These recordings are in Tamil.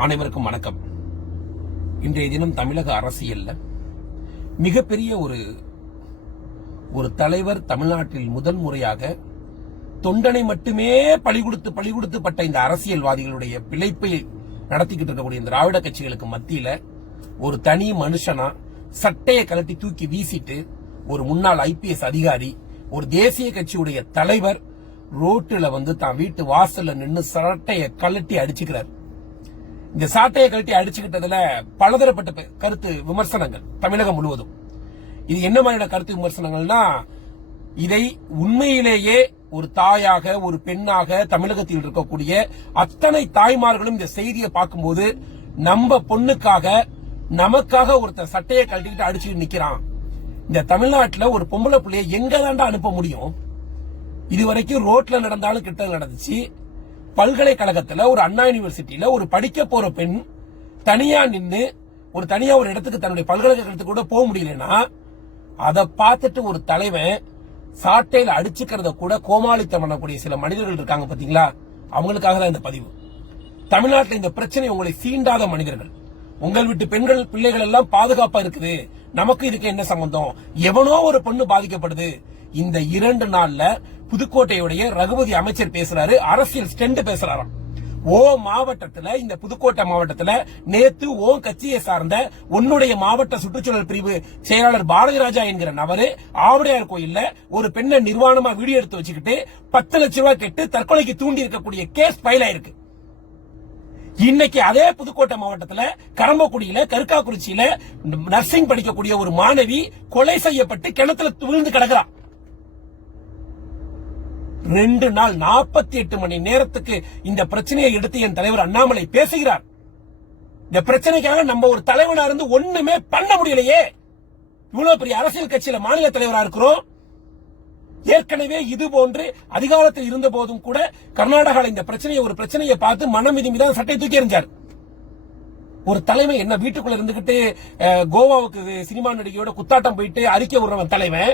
அனைவருக்கும் வணக்கம். இன்றைய தினம் தமிழக அரசியல்ல மிகப்பெரிய ஒரு தலைவர் தமிழ்நாட்டில் முதல் முறையாக தொண்டனை மட்டுமே பழிகொடுத்து பட்ட இந்த அரசியல்வாதிகளுடைய பிழைப்பை நடத்திக்கிட்டு இருக்கக்கூடிய இந்த திராவிட கட்சிகளுக்கு மத்தியில ஒரு தனி மனுஷனா சட்டையை கலட்டி தூக்கி வீசிட்டு ஒரு முன்னாள் IPS அதிகாரி, ஒரு தேசிய கட்சியுடைய தலைவர் ரோட்டுல தான் வீட்டு வாசல்ல நின்று சட்டையை கலட்டி அடிச்சுக்கிறார். இந்த சாட்டையை கழட்டி அடிச்சுக்கிட்டதுல பலதரப்பட்ட கருத்து விமர்சனங்கள் தமிழகம் முழுவதும். இது என்ன மாதிரியான கருத்து விமர்சனங்கள்னா, இதை உண்மையிலேயே ஒரு தாயாக, ஒரு பெண்ணாக தமிழகத்தில் இருக்கக்கூடிய அத்தனை தாய்மார்களும் இந்த செய்தியை பார்க்கும்போது, நம்ம பொண்ணுக்காக நமக்காக ஒருத்தர் சட்டையை கழட்டிக்கிட்டு அடிச்சுட்டு நிக்கிறான், இந்த தமிழ்நாட்டுல ஒரு பொம்பளை பிள்ளைய எங்க தாண்டா அனுப்ப முடியும்? இதுவரைக்கும் ரோட்ல நடந்தாலும் கிட்ட நடந்துச்சு. பல்கலைக்கழகத்துல ஒரு அண்ணா யூனிவர்சிட்டியில ஒரு படிக்க போற பெண் தனியா நின்று ஒரு இடத்துக்கு தன்னுடைய பல்கலைக்கழகத்துக்கு கூட போக முடியலன்னா, அதை பார்த்துட்டு ஒரு தலைவன் சாட்டையில அடிச்சுக்கிறத கூட கோமாளித்தனம் பண்ணக்கூடிய சில மனிதர்கள் இருக்காங்க பாத்தீங்களா? அவங்களுக்காக தான் இந்த பதிவு. தமிழ்நாட்டில் இந்த பிரச்சனை உங்களை சீண்டாத மனிதர்கள், உங்கள் வீட்டு பெண்கள் பிள்ளைகள் எல்லாம் பாதுகாப்பா இருக்குது, நமக்கு இதுக்கு என்ன சம்பந்தம், எவனோ ஒரு பொண்ணு பாதிக்கப்படுது. இந்த 2 நாள்ல புதுக்கோட்டையுடைய ரகுபதி அமைச்சர் பேசுறாரு, அரசியல் ஸ்டெண்ட் பேசுறாராம். மாவட்டத்துல, இந்த புதுக்கோட்டை மாவட்டத்துல நேத்து கட்சியை சார்ந்த உன்னுடைய மாவட்ட சுற்றுச்சூழல் பிரிவு செயலாளர் பாரதிராஜா என்கிற நபரு ஆவடையார் கோயில்ல ஒரு பெண்ணை நிர்வாணமா வீடியோ எடுத்து வச்சுக்கிட்டு 10 லட்சம் ரூபாய் கெட்டு தற்கொலைக்கு தூண்டி இருக்கக்கூடிய கேஸ் ஃபைல் ஆயிருக்கு. இன்னைக்கு அதே புதுக்கோட்டை மாவட்டத்துல கரம்பக்குடியில, கருக்காக்குறிச்சியில நர்சிங் படிக்கக்கூடிய ஒரு மாணவி கொலை செய்யப்பட்டு கிணத்துல விழுந்து கிடக்குறா. 2 நாள் 48 மணி நேரத்துக்கு இந்த பிரச்சனையை எடுத்து என் தலைவர் அண்ணாமலை பேசுகிறார். இந்த பிரச்சனைக்காக நம்ம ஒரு தலைவனா இருந்து ஒண்ணுமே பண்ண முடியலையே. இவ்வளவு பெரிய அரசியல் கட்சியில மாநில தலைவரா இருக்கிறோம். ஏற்கனவே இது போன்று அதிகாரத்தில் இருந்த போதும் கூட கர்நாடகாவில் இந்த ஒரு பிரச்சனையை பார்த்து மனம் மிதிமிதான் சட்டை தூக்கி எறிஞ்சார். ஒரு தலைமை என்ன வீட்டுக்குள்ள இருந்துகிட்டு கோவாவுக்கு சினிமா நடிகையோட குத்தாட்டம் போயிட்டு அறிக்கை விடுறவன் தலைவன்,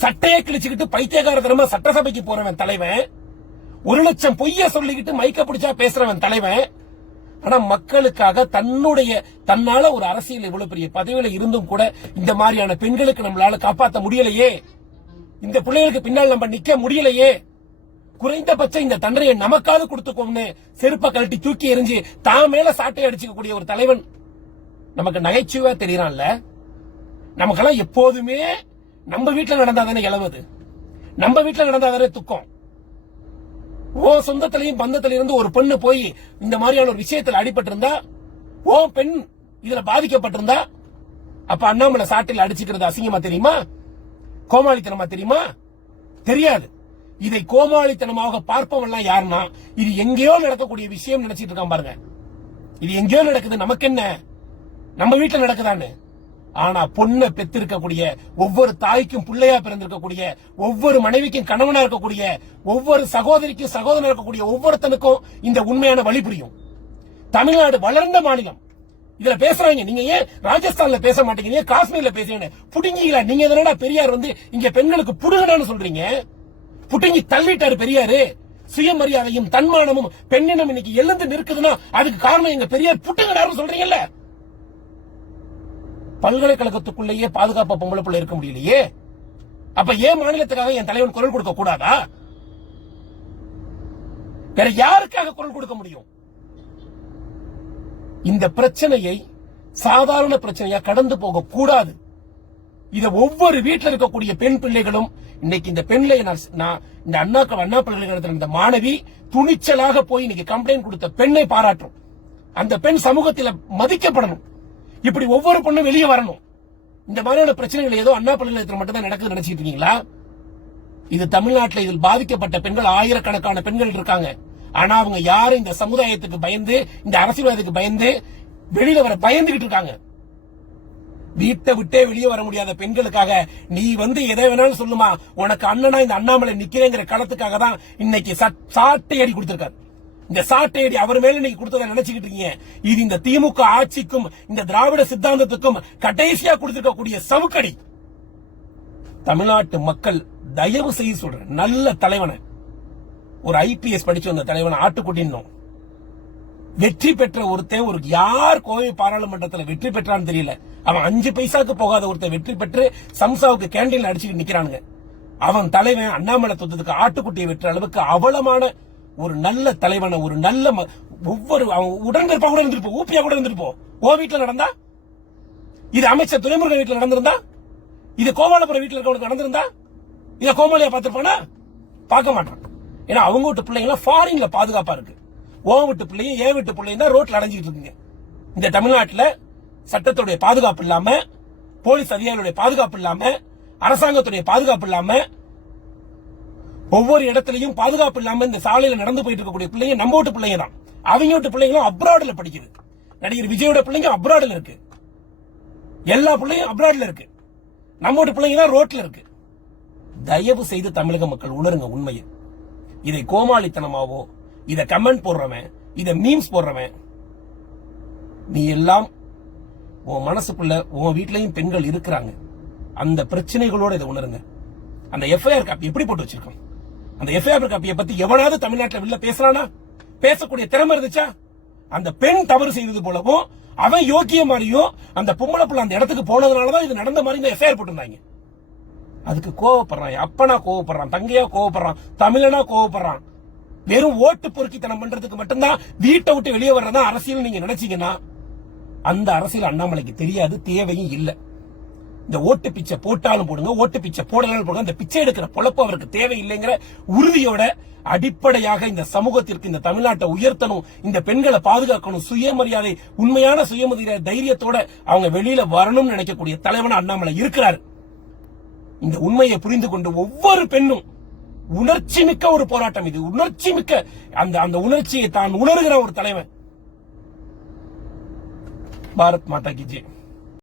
சட்டையை கிழிச்சுக்கிட்டு பைத்தியகாரத்தனமா சட்டசபைக்கு போறவன் தலைவன், 1 லட்சம் பொய்ய சொல்லிக்கிட்டு மைக்க பிடிச்சா பேசுறவன் தலைவன். ஆனா மக்களுக்காக தன்னால ஒரு அரசியல் இவ்வளவு பெரிய பதவியில இருந்தும் கூட இந்த மாதிரியான பெண்களுக்கு நம்மளால காப்பாற்ற முடியலையே, இந்த பிள்ளைகளுக்கு பின்னால் நம்ம நிக்க முடியலையே, குறைந்தபட்சம் இந்த தண்டனையை நமக்காவது கொடுத்துக்கோம்னு செருப்ப கழட்டி தூக்கி எறிஞ்சு தான் மேல சாட்டை அடிச்சுக்கக்கூடிய ஒரு தலைவன் நமக்கு நகைச்சுவா தெரியறான்ல. நமக்கெல்லாம் எப்போதுமே நம்ம வீட்டுல நடந்தாதானே இளவுது, நம்ம வீட்டுல நடந்தாதானே துக்கம். சொந்தத்திலையும் பந்தத்தில இருந்து ஒரு பெண்ணு போய் இந்த மாதிரியான ஒரு விஷயத்துல அடிபட்டு இருந்தா, பெண் இதுல பாதிக்கப்பட்டிருந்தா, அப்ப அண்ணாமலை சாட்டையில் அடிச்சுக்கிறது அசிங்கமா தெரியுமா? கோமாளித்தனமா தெரியுமா? தெரியாது. இதை கோமாளித்தனமாக பார்ப்பவெல்லாம் யாருன்னா, இது எங்கேயோ நடக்கக்கூடிய விஷயம் நினைச்சிட்டு இருக்கான் பாருங்க. இது எங்கேயோ நடக்குது, நமக்கு என்ன, நம்ம வீட்டுல நடக்குதான்னு. ஆனா பொண்ணை பெற்றிருக்கக்கூடிய ஒவ்வொரு தாய்க்கும் பிள்ளையா பிறந்திருக்கக்கூடிய ஒவ்வொரு மனைவிக்கும் கணவனா இருக்கக்கூடிய ஒவ்வொரு சகோதரிக்கும் சகோதரனா இருக்கக்கூடிய ஒவ்வொருத்தனுக்கும் இந்த உண்மையான வழி புரியும். தமிழ்நாடு வளர்ந்த மாநிலம். இதுல பேசுறாங்க, நீங்க ஏன் ராஜஸ்தான்ல பேச மாட்டீங்க, காஷ்மீர்ல பேசுறீங்க, புடுங்கிங்களா? நீங்க எதனா பெரியார் இங்க பெண்களுக்கு புடுங்கடான்னு சொல்றீங்க? புடுங்கி தள்ளிட்டாரு பெரியாரு. சுயமரியாதையும் தன்மானமும் பெண்ணினம் இன்னைக்கு எழுந்து நிற்குதுன்னா அதுக்கு காரணம் எங்க பெரியார் புட்டுங்கடாருன்னு சொல்றீங்கல்ல. பல்கலைக்கழகத்துக்குள்ளேயே பாதுகாப்பா பொம்பளை பிள்ளை இருக்க முடியலையே, அப்ப ஏன் மாநிலத்துக்காக என் தலைவன் குரல் கொடுக்க கூடாதா? வேற யாருக்காக குரல் கொடுக்க முடியும்? இந்த பிரச்சனையை சாதாரண பிரச்சனையா கடந்து போக கூடாது. இத ஒவ்வொரு வீட்டில் இருக்கக்கூடிய பெண் பிள்ளைகளும் இன்னைக்கு இந்த பெண்களை இந்த அண்ணா பல்கலைக்கழகத்தில் இந்த மாணவி துணிச்சலாக போய் இன்னைக்கு கம்ப்ளைண்ட் கொடுத்த பெண்ணை பாராட்டும். அந்த பெண் சமூகத்தில் மதிக்கப்படணும். இப்படி ஒவ்வொரு பொண்ணும் வெளியே வரணும். இந்த மாதிரியான பிரச்சனைகள் ஏதோ அண்ணா பல்கலைக்கழகத்தில் மட்டும் தான் நடக்குது நினைச்சிட்டு இருக்கீங்களா? இது தமிழ்நாட்டில் இதில் பாதிக்கப்பட்ட பெண்கள் ஆயிரக்கணக்கான பெண்கள் இருக்காங்க. ஆனா அவங்க யாரும் இந்த சமுதாயத்துக்கு பயந்து, இந்த அரசியல்வாதத்துக்கு பயந்து வெளியில வர பயந்துகிட்டு இருக்காங்க. வீட்டை விட்டே வெளியே வர முடியாத பெண்களுக்காக நீ எதை வேணாலும் சொல்லுமா, உனக்கு அண்ணனா இந்த அண்ணாமலை நிக்கிறேங்கிற களத்துக்காக தான் இன்னைக்கு சாட்டை அடி கொடுத்திருக்காரு. இந்த சாட்டை அடி அவர் மேல நீங்க கொடுத்தத நினைச்சுக்கிட்டு இருக்கீங்க. இது இந்த திமுக ஆட்சிக்கும் இந்த திராவிட சித்தாந்தத்துக்கும் கடைசியா கொடுத்திருக்கக்கூடிய சவுக்கடி. தமிழ்நாட்டு மக்கள் தயவு செய்து சொல்றேன், நல்ல தலைவனை, ஒரு IPS படிச்சு வந்த தலைவனை ஆட்டுக்குட்டின்னு வெற்றி பெற்ற ஒருத்தன் ஒரு யார் கோவை பாராளுமன்றத்தில் வெற்றி பெற்றான்னு தெரியல. அவன் 5 பைசாக்கு போகாத ஒருத்தன் வெற்றி பெற்று சம்சாவுக்கு கேண்டீன்ல அடிச்சுட்டு நிக்கிறானுங்க. அவன் தலைவன் அண்ணாமலை தொந்ததுக்கு ஆட்டுக்குட்டியை வெற்ற அளவுக்கு அவலமான ஒரு நல்ல தலைவனை, ஒரு நல்ல ஒவ்வொரு உடன்பிறப்பா கூட இருந்துட்டு போ, ஊப்பியா கூட இருந்துட்டு போ. ஓ வீட்டுல நடந்தா, இது அமைச்சர் துரைமுருகன் வீட்டுல நடந்திருந்தா, இது கோபாலபுரம் வீட்டுல இருக்கவனுக்கு நடந்திருந்தா, இத கோமாளியா பாத்துருப்பானா? பார்க்க மாட்டான். ஏன்னா அவங்க வீட்டு பிள்ளைங்க ஃபாரின்ல பாதுகாப்பா இருக்கு. ஓ வீட்டு பிள்ளையும் ஏன் வீட்டு பிள்ளையும் தான் ரோட்ல அடைஞ்சிட்டு இருக்குங்க. இந்த தமிழ்நாட்டுல சட்டத்துடைய பாதுகாப்பு இல்லாம, போலீஸ் அதிகாரிகளுடைய பாதுகாப்பு இல்லாம, அரசாங்கத்துடைய பாதுகாப்பு இல்லாம, ஒவ்வொரு இடத்துலயும் பாதுகாப்பு இல்லாம இந்த சாலையில நடந்து போயிட்டு இருக்கக்கூடிய பிள்ளைங்க நம்ம வீட்டு பிள்ளைங்க தான். அவங்க வீட்டு பிள்ளைங்களும் அப்ராட்ல படிக்குது. நடிகர் விஜயோட பிள்ளைங்க அப்ராட்ல இருக்கு. எல்லா பிள்ளையும் அப்ராட்ல இருக்கு. நம்ம வீட்டு பிள்ளைங்க தான் ரோட்ல இருக்கு. தயவு செய்து தமிழக மக்கள் உணருங்க உண்மையை. இதை கோமாளித்தனமாவோ, இத கமெண்ட் போடுறவன், இத மீம்ஸ் போடுறவன், நீ எல்லாம் உன் மனசுக்குள்ள உன் வீட்லயும் பெண்கள் இருக்கிறாங்க. அந்த பிரச்சனைகளோட இதை உணருங்க. அந்த எஃப்ஐஆர் காப்பி எப்படி போட்டு வச்சிருக்கோம்? அந்த எஃப்ஐஆர் காப்பியை பத்தி எவனாவது தமிழ்நாட்டில் வெளில பேசுறானா? பேசக்கூடிய திறமை இருந்துச்சா? அந்த பெண் தவறு செய்தது போலவும் அவன் யோக்கிய மாதிரியும் அந்த பொம்பளை பிள்ளை அந்த இடத்துக்கு போனதுனாலதான் இது நடந்த மாதிரி இந்த எஃப்ஐஆர் போட்டிருந்தாங்க. அதுக்கு கோவப்படுறான், அப்பனா கோவப்படுறான், தங்கையா கோவப்படுறான், தமிழனா கோவப்படுறான். வெறும் ஓட்டு பொறுக்கித்தனம் பண்றதுக்கு மட்டும்தான் வீட்டை விட்டு வெளியே வர்றதா அரசியல் நீங்க நினைச்சீங்கன்னா அந்த அரசியல் அண்ணாமலைக்கு தெரியாது, தேவையும் இல்லை. இந்த ஓட்டு பிச்சை போட்டாலும் போடுங்க, ஓட்டு பிச்சை போடலாம் போடுங்க, இந்த பிச்சை எடுக்கிற பொழப்பு அவருக்கு தேவையில்லைங்கிற உறுதியோட அடிப்படையாக இந்த சமூகத்திற்கு இந்த தமிழ்நாட்டை உயர்த்தணும், இந்த பெண்களை பாதுகாக்கணும், சுயமரியாதை, உண்மையான சுயமரியாதை தைரியத்தோட அவங்க வெளியில வரணும்னு நினைக்கக்கூடிய தலைவனா அண்ணாமலை இருக்கிறார். இந்த உண்மையை புரிந்து கொண்டு ஒவ்வொரு பெண்ணும், உணர்ச்சி மிக்க ஒரு போராட்டம் இது, உணர்ச்சி மிக்க அந்த உணர்ச்சியை தான் உணர்கிற ஒரு தலைவன். பாரத் மாதா கி ஜெய்.